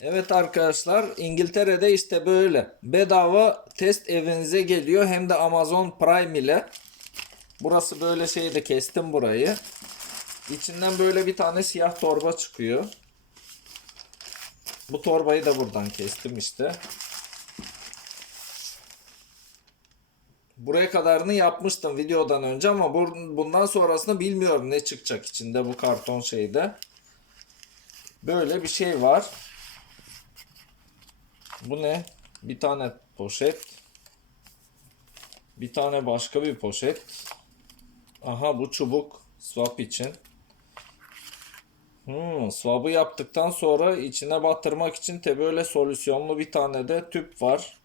Evet arkadaşlar İngiltere'de işte böyle bedava test evinize geliyor hem de Amazon Prime ile. Burası böyle şeyde kestim burayı. İçinden böyle bir tane siyah torba çıkıyor. Bu torbayı da buradan kestim işte. Buraya kadarını yapmıştım videodan önce ama bu- bundan sonrasını bilmiyorum ne çıkacak içinde bu karton şeyde. Böyle bir şey var. Bu ne? Bir tane poşet. Bir tane başka bir poşet. Aha bu çubuk swap için. Hmm, swap'ı yaptıktan sonra içine batırmak için de böyle solüsyonlu bir tane de tüp var.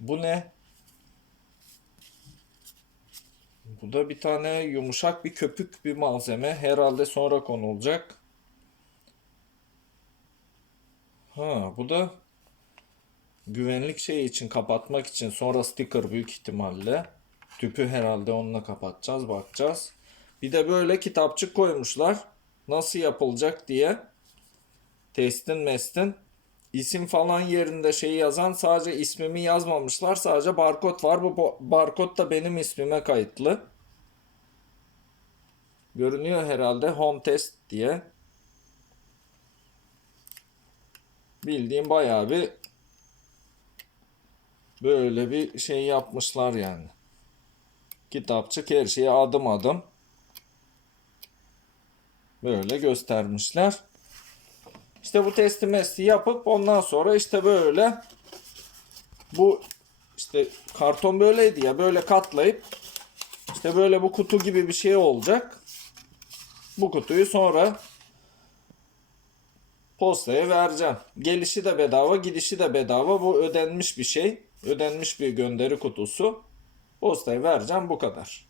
Bu ne? Bu da bir tane yumuşak bir köpük bir malzeme. Herhalde sonra konulacak. Ha, bu da güvenlik şeyi için kapatmak için sonra sticker büyük ihtimalle. Tüpü herhalde onunla kapatacağız, bakacağız. Bir de böyle kitapçık koymuşlar. Nasıl yapılacak diye. Testin mestin. İsim falan yerinde şey yazan sadece ismimi yazmamışlar. Sadece barkod var. Bu barkod da benim ismime kayıtlı. Görünüyor herhalde home test diye. Bildiğim bayağı bir böyle bir şey yapmışlar yani. Kitapçık her şeye adım adım böyle göstermişler. İşte bu testi mesti yapıp ondan sonra işte böyle bu işte karton böyleydi ya böyle katlayıp işte böyle bu kutu gibi bir şey olacak. Bu kutuyu sonra postaya vereceğim. Gelişi de bedava, gidişi de bedava. Bu ödenmiş bir şey. Ödenmiş bir gönderi kutusu. Postaya vereceğim bu kadar.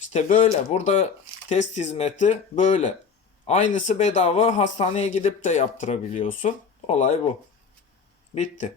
İşte böyle. Burada test hizmeti böyle. Aynısı bedava. Hastaneye gidip de yaptırabiliyorsun. Olay bu. Bitti.